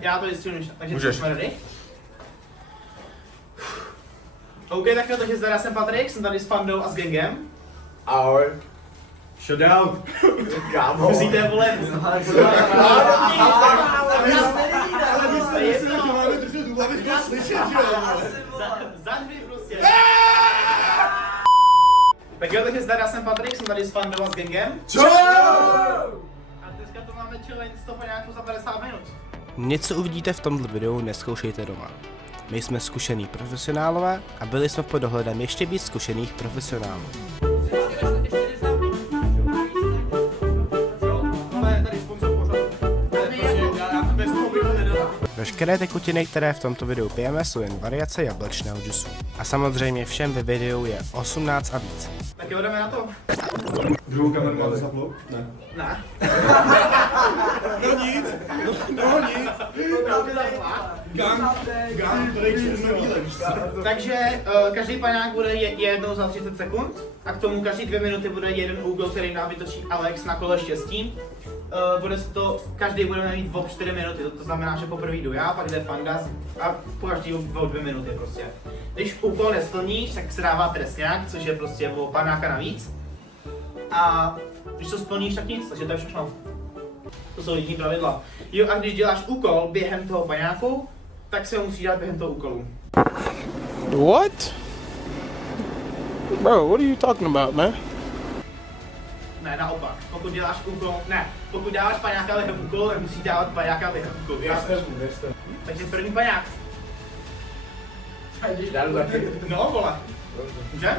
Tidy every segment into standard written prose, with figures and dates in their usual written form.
Já to jistě, takže můžeš. jsme ready. OK, tak jo, takže zde já jsem Patrik, jsem tady s Fandou a s Gengem. Ahoj. Shutdown. Kámo. Musíte volet. Ale vy jste mysleli, že máme držet dům, abys byl slyšet, že jo? Zařvi prostě. Tak jo, takže zde já jsem Patrik, jsem tady s Fandou a s Gengem. Čo? A dneska to máme challenge z toho nějakou za 50 minut. Něco uvidíte v tomto videu, nezkoušejte doma. My jsme zkušení profesionálové a byli jsme pod dohledem ještě víc zkušených profesionálů. Veškeré tekutiny, které v tomto videu pijeme, jsou jen variace jablečného džusu. A samozřejmě všem ve videu je 18 a víc. Tak jo, jdeme na to. Druhou kameru máte zapnout? Ne. Ne. No nic. Gang, tady černé bílé, víš co? Takže každý paňák bude jednou za 30 sekund a k tomu každý 2 minuty bude jeden úkol, který nám vytočí Alex na kole štěstí. Bude se to, každý budeme mít o 4 minuty, to znamená, že poprvé jdu já, pak jde Fanda a po každý o 2 minuty prostě. Když úkol nesplníš, tak se dává trestňák, což je prostě o panáka navíc. A když to splníš, tak nic, takže to je všechno. To jsou jediný pravidla. Jo, a když děláš úkol během toho paňáku, tak se ho musí dát během toho úkolu. What? Bro, what are you talking about, man? Ne, naopak. Pokud děláš úkol, pokud dáváš paňáka během úkolu, tak musíš dávat paňáka během úkolu. Věřte. Takže první paňák. Dádu taky. No, vole. Může?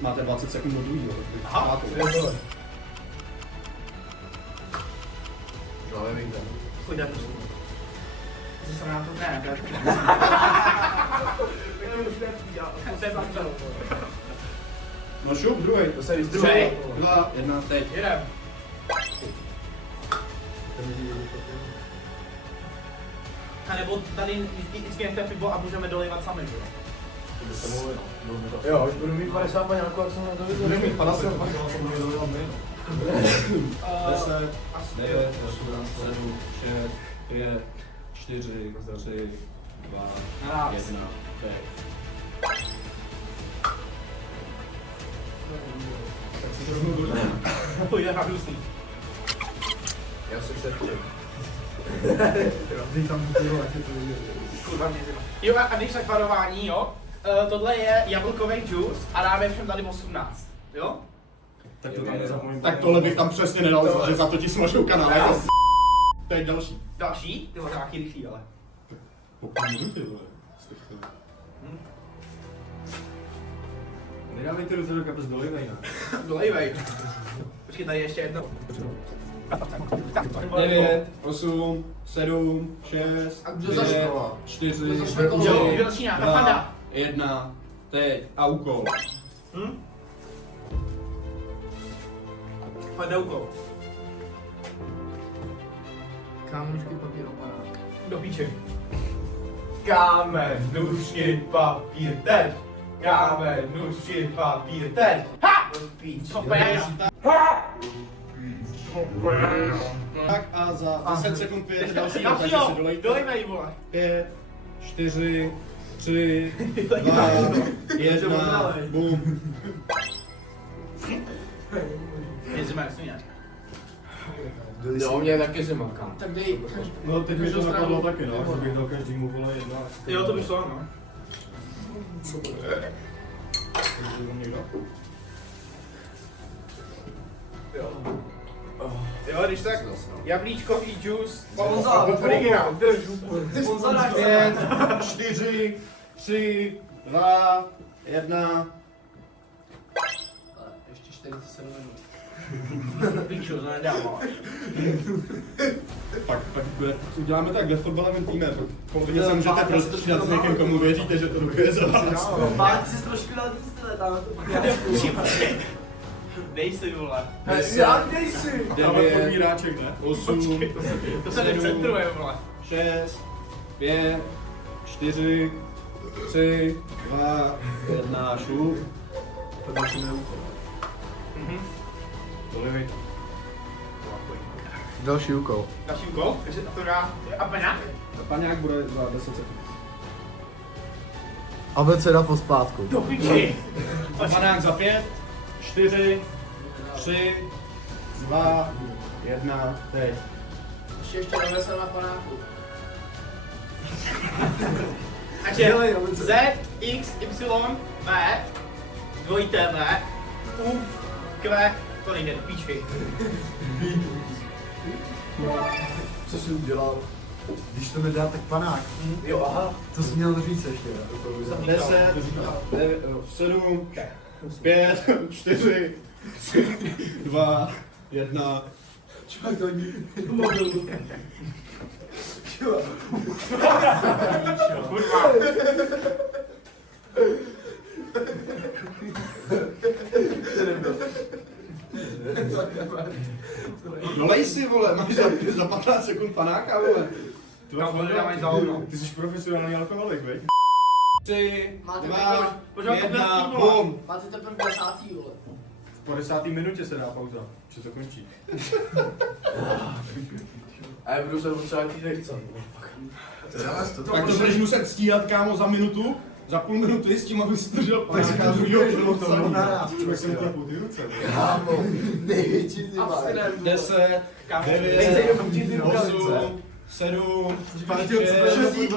Máte 20 sekund do druhého. Aha. No, nevím, tam. Pojď dát to. Zase nám to ne, No šup, druhý. To se Druhý. vystřelilo. 2, 1, teď. Jedem. A nebo tady vždycky nechte pivo a můžeme dolejvat sami, že jo? Jo, už budu mít 50 paňáků, jak jsem na to viděl. Budeme mít 50, pak jsem můžu dodat my. 10, asi 9, 8, 7, 6, 5, 4, 3, 2, 1, teď. Tak si to rovnou dodat. Pojďte na hnusný. Já se předtím. Dej tam ty jak je to vidět. Kurva, mě zima. Jo, a když tak varování, jo? Tohle je jablkový džus a dáme všem tady 18, jo? Tak to tam nezapomeň. Tak tohle bych tam přesně nedal, že za to ti smažou kanál. Jako teď další. Další? Ty vole, nějaký rychlý, ale. Pokud minuty, vole. Nedávejte ruce do kapes, dolejnej, ne? Dolejvej. Počkej, tady ještě jedno. 9, 8, 7, 6, A kdo 5, začal? 4, Kdo začne kolo? Jo, kdo začíná? Ta Fanda. 1, teď a úkol. Fanda úkol. Kámošky, papír, opanák. Do píče. Kámen, nůžky, papír, teď. Kámen, nůžky, papír, teď. Ha! Do píči. Co pejš? Tak a za 10 sekund pijete další, takže Dalšího! se dolejte. Dolejvej, vole. 5, 4, 3, 2, 1, bum. Je zima, jak svině. Jo, mě je taky zima, kámo. Tak dej. No teď mi to napadlo taky, no, že bych dal každému vole jedna. Jo, to by šlo, no. Jo, když tak jablíčkový džus. Originál. Sponzor 5, 4, 3, 2, 1. Ještě 47 minut. Pičo, to nedává. Pak uděláme tak ve fotbalovém týme. Povinně se můžete prostřídat s někým, komu věříte, že to dobře za vás. Máte si trošku na týstele, tam Dej si, vole. Já nejsi! 9, podbíráček, ne? 8, To se necentruje, vole. 6, 5, 4, 3, 2, 1, šup. To další úkol. Dolivej. Další úkol. Další úkol, takže to dá a paňák. Paňák bude za 10 sekund. Abeceda pospátku. Do piči. Paňák za 5, 4, 3, 2, 1, teď. Ještě dovesel na panáku. Takže Z, X, Y, V, dvojité V, U, Q, to nejde do píči. Co jsi udělal? Když to nedá, tak panák. Jo, aha. To jsi měl říct ještě. 10, 9, 7, 5, 4, 3, 2, 1. Čak to ní. Kurva. Dolej si, vole, máš za 15 sekund panáka, vole. No, vole, dávají za hovno. Ty jsi profesionální alkoholik, veď? 3, Máte 2, takový- 1, Pořád to bum. Máte teprve 10. vole. V 50. minutě se dá pauza, že to končí. A já budu se potřebovat týdek, co? Tak to budeš muset stíhat, kámo, za minutu, za půl minuty s tím, abys držel panáka a druhýho to naraz. Člověk se mu klepu ty ruce. Kámo, největší ty vole. 10, Kámo, 9, 8, 7, 6, 5,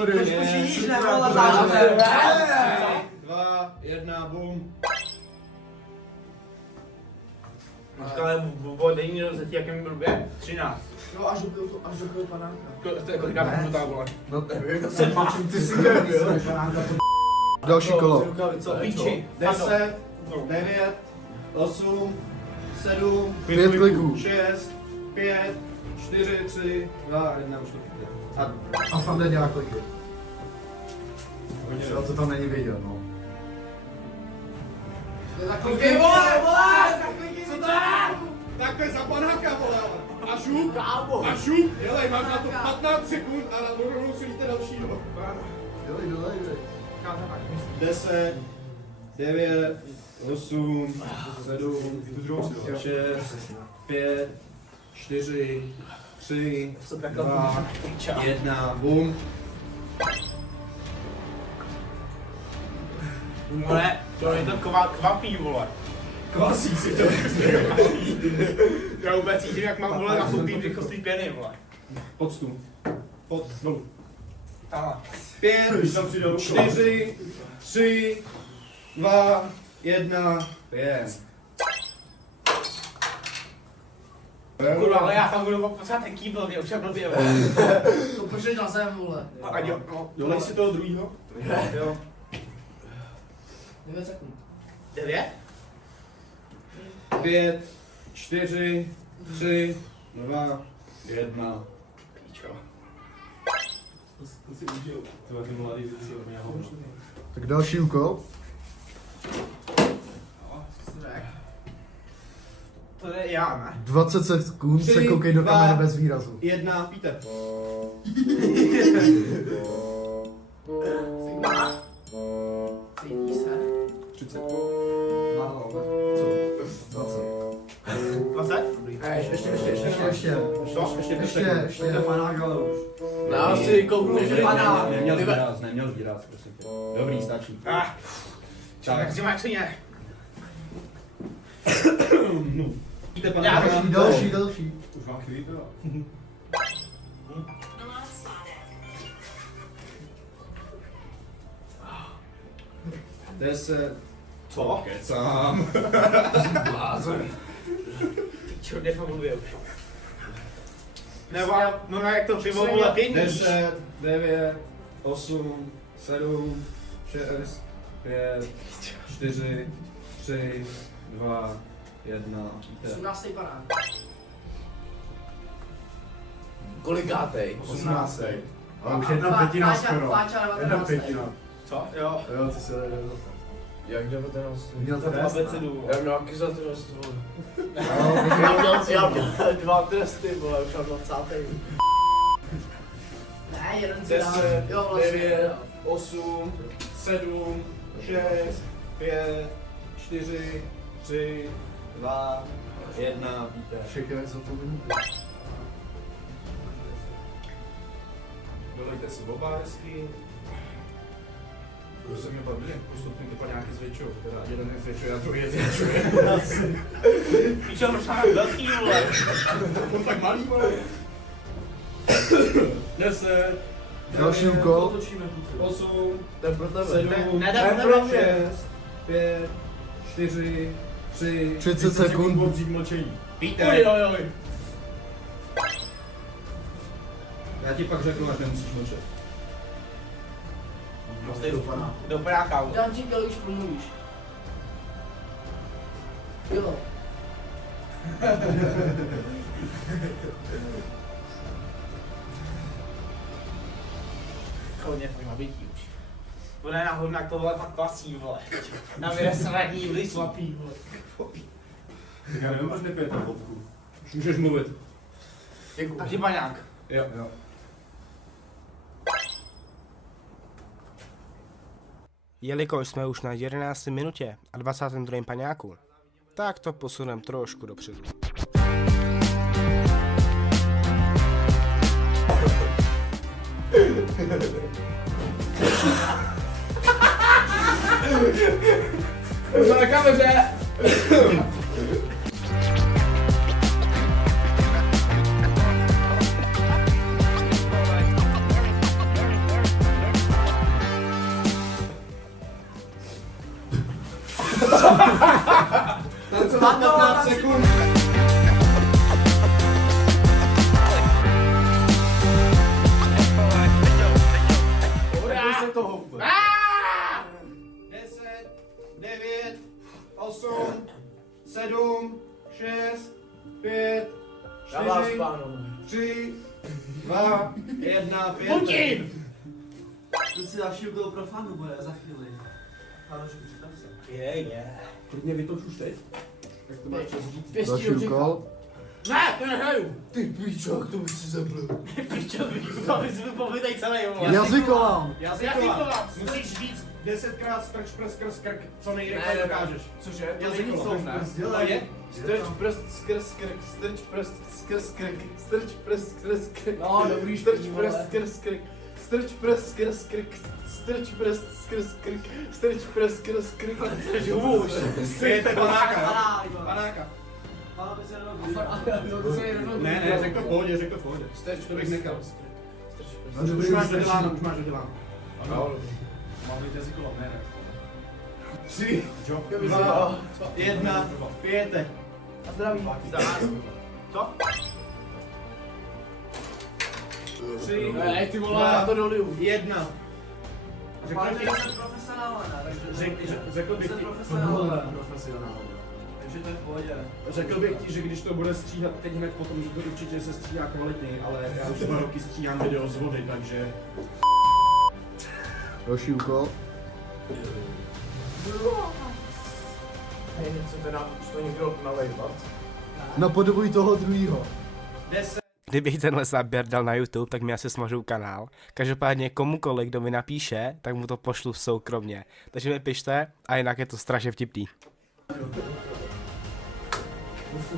2, 1, bum. Ale vodení do zetí, jakým blbě? 13. No až do panáka. To je koliká minuta, vole. No nevím, 7. ty jsi nebyl. Další kolo. Co píči? 10, 9, 8, 7, 5 kliků. 6, 5, 4, 3, 2, 1, už to jde. A tam jde dělá kliky. A to tam není vidět, no. Zaklikej, vole, zaklikej, co to je? Tak to je za panáka, vole. A šup, Kámo. a šup. Jelej, máš na to 15 sekund a na rovnou si jíte dalšího. Dělej. 10, 9, 8, 7, 6, 5, 4, 3, 2, 1, bum. Vole, to je to kvapí, vole. Kvasí si to. Já vůbec cítím, jak mám, vole, na soupí břichostý pěny, vole. Pod stůl. Pod, dolů. Aha. 5, 4, 3, 2, 1, 5. Kurva, ale já tam budu pořád ten kýbl, mě už je blbě, vole. To pošleš na zem, vole. A jo, no. Dolej si toho druhýho. Jo. 9 sekund. 9? 5, 4, 3, 2, 1. Píčo. To si užil. Tyhle ty mladý věci od mě hovno. Tak další úkol. To je já, ne? 20 sekund se 3, koukej do 2, kamery bez výrazu. 1, píte. Cítí se. 30. Málo, ale co? 20. 20? Ještě. Co? Ještě. Panák, ale už. Já si kouknu, že panák. Neměl výraz, prosím tě. Dobrý, stačí. Tak si máš ně. No. Píte panáka. Další. Už vám chvíli byla. Deset. Co? Kecám. Píčo, nefamuluje už. Nebo, no jak to pivo, vole, pění. 10, 9, 8, 7, 6, 5, 4, 3, 2, 1. 18. panák. Kolikátej? 18. A už A jedna pětina Páťa- skoro. Páťa Jedna 19. pětina. Co? Jo. Jo, ty se Jak 19? měl to test. Abecedu. Já měl jaký za trest, vole. Já měl 2 tresty, vole, už mám 20. Ne, jeden si dám. 10, Jo, vlastně. 9, 8, 7, 6, 5, 4, 3, 2, 1. Píte. Čekaj, co to minutu. Dolejte si oba hezky. To se mě bavili, postupně ty paňáky zvětšují, teda jeden je zvětšuje a druhý je zvětšuje. Píčo, možná velký, vole. On tak malý, vole. 10. Další úkol. 8. To je pro tebe. 7. Ne, pro 6. 5. 4. 3. 30 sekund. Obří mlčení. Víte. Oj. Já ti pak řeknu, až nemusíš mlčet. Do panáka. Já ti říkal, když promluvíš. Jo. Chodně tvojím nabití už. Bude náhodná, jak tohle fakt klasí, vole. Na mě sradní, byli slapí, vole. Tak já nevím, proč nepijete vodku. Už můžeš mluvit. Děkuji. Takže paňák. Jo. Jelikož jsme už na 11. minutě a 22. paňáku, tak to posuneme trošku dopředu. Už na kameře! Tancovat 15 sekund. Neboj se toho úplně. 10, 9, 8, 7, 6, 5, Já vás 4, pánové. 3, 2, 1, 5. Putin! To si další úkol pro fanu bude za chvíli. Hanošku, připrav se. Je. Klidně vytoč už teď. Jak to máš čas říct? Pěstí Další ručíka. úkol. Ne, to nehraju. Ty píčo, jak to by si zabil. Píčo, to bys byl povytej celý, vole. Jazykovám. Jazykovám. Musíš říct 10krát strč prst skrz krk, co Ne, nejrychleji ne, dokážeš. Cože? To není Jazykovám. co, ne? Je? Strč prst skrz krk, strč prst skrz krk, strč prst skrz krk. No, dobrý strč špatný, prst vole. skrz krk, strč prst skrz krk, strč prst skrz krk, strč prst skrz krk. Už. Stejte panáka. Panáka. Ne, řekl v pohodě, řekl v pohodě. To bych nechal. Už máš doděláno, už máš doděláno. Ano. Mám být jazyková, ne. 3, 2, 1, 5. A zdraví. Co? 3, Ne, ty vole, já to doliju. 1. Řekl Ale bych, já jsem profesionál, ne? řekl bych Jsem ti, profesionál. Takže to je v pohodě. řekl bych ti, že když to bude stříhat teď hned potom, že to určitě se stříhá kvalitněji, ale já už 2 roky stříhám video z vody, takže... Další úkol. Hej, něco teda, už to někdo nalejvat. Napodobuj toho druhýho. 10. Kdybych tenhle záběr dal na YouTube, tak mi asi smažou kanál. Každopádně komukoliv, kdo mi napíše, tak mu to pošlu soukromně. Takže mi pište a jinak je to strašně vtipný.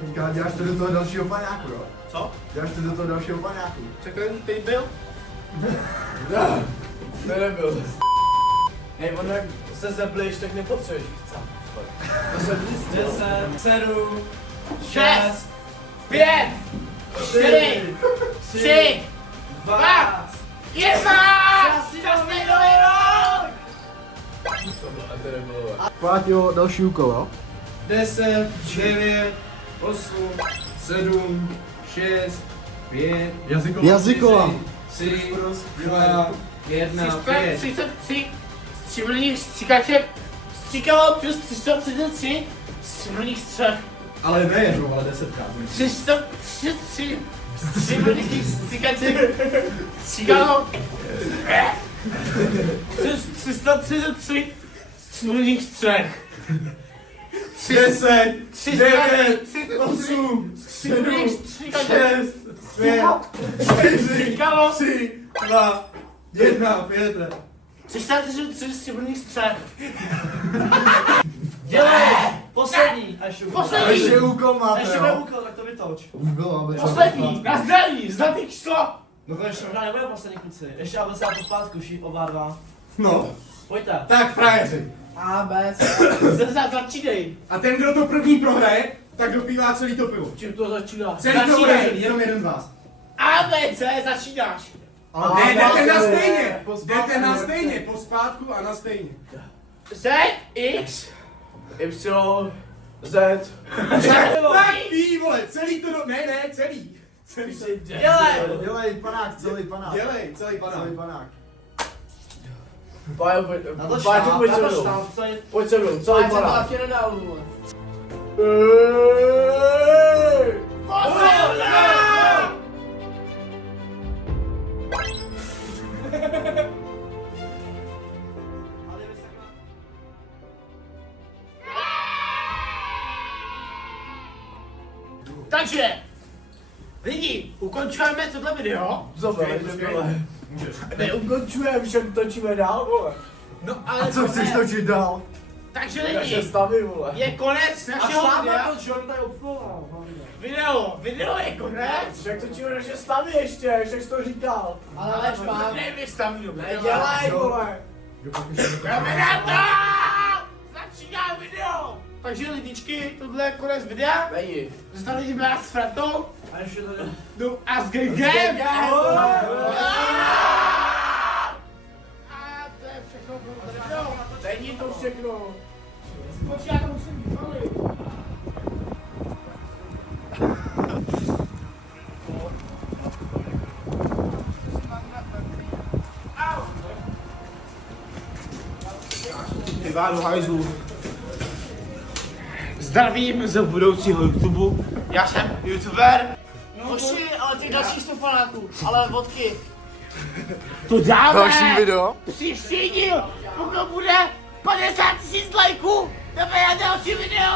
Říká, děláš to do toho dalšího paňáku, jo? Co? Děláš to do toho dalšího paňáku. Řekl ty byl? Nebyl. Hej, ono jak se zeblíš, tak nepotřebuješ chcát. To se 10, 7, 6, 5, 4, 3, 2, 1! Šťastný nový rok! A to nebylo. Páťo, další úkol, jo? 10, 9, 8, 7, 6, 5, Jazyková. 3, 2, 1, 5. 33, stříbrných stříkaček, stříkalo plus 333, stříbrných střech. Ale ne jednou, ale 10krát. 333, stříbrných stříkaček, stříkalo 333, stříbrných střech. 10, 9, 8, stříbrných 7, stříkaček, 6, 5, 4, stříkalo 3, 2, 1, 5. 333 stříbrných střech. Dělej! Poslední! Poslední! Ještě úkol máte, Ještě bude jo? úkol, tak to vytoč. Už bylo, aby Poslední! Na zdraví! Zlatý číslo! No to ještě. Možná nebude poslední kluci. Ještě aby se na to zpátku oba dva. No. Pojďte. Tak, frajeři. A, B, C. Začínej. A ten, kdo to první prohraje, tak dopívá celý to pivo. Čím to začíná? Celý to bude jenom jeden z vás. A, B, C, začínáš. Ne, jdete na stejně. Po zpátku Jdete na jdete. stejně, po zpátku a na stejně. Z, X, Y, Z. Tak ví, vole, celý to ne, celý. Celý to. dělej. Dělej panák, celý panák. Dělej, celý panák. Celý panák. Pájo, pojď se mnou. Pojď se mnou, celý panák. tě nedal, vole. Takže, lidi, ukončujeme tohle video. Neukončujeme, však točíme dál, vole. No ale A co chceš točit dál? Takže Naše lidi, stavy, vole. je konec A našeho šlápne videa. to, čo on tady obsluhoval. Video je konec. Však točíme naše stavy ještě, však jsi to říkal. Ale leč mám. Nevystavím. Nedělej, vole. Jdeme na to! Začíná video! Takže lidičky, tohle je konec videa. Veji. Zůstali jsme nás s Fratou. A ještě tady. No a s Gregem. Ahoj. A to je všechno pro video. Není to všechno. Počkej, já to musím vypalit. Ty vádu hajzlu. Zdravím z budoucího YouTube. Já jsem YouTuber. Hoši, ale těch dalších 100 fanáků, ale vodky. To dáme. Další video. Příští díl, pokud bude 50 000 lajků, tebe je další video.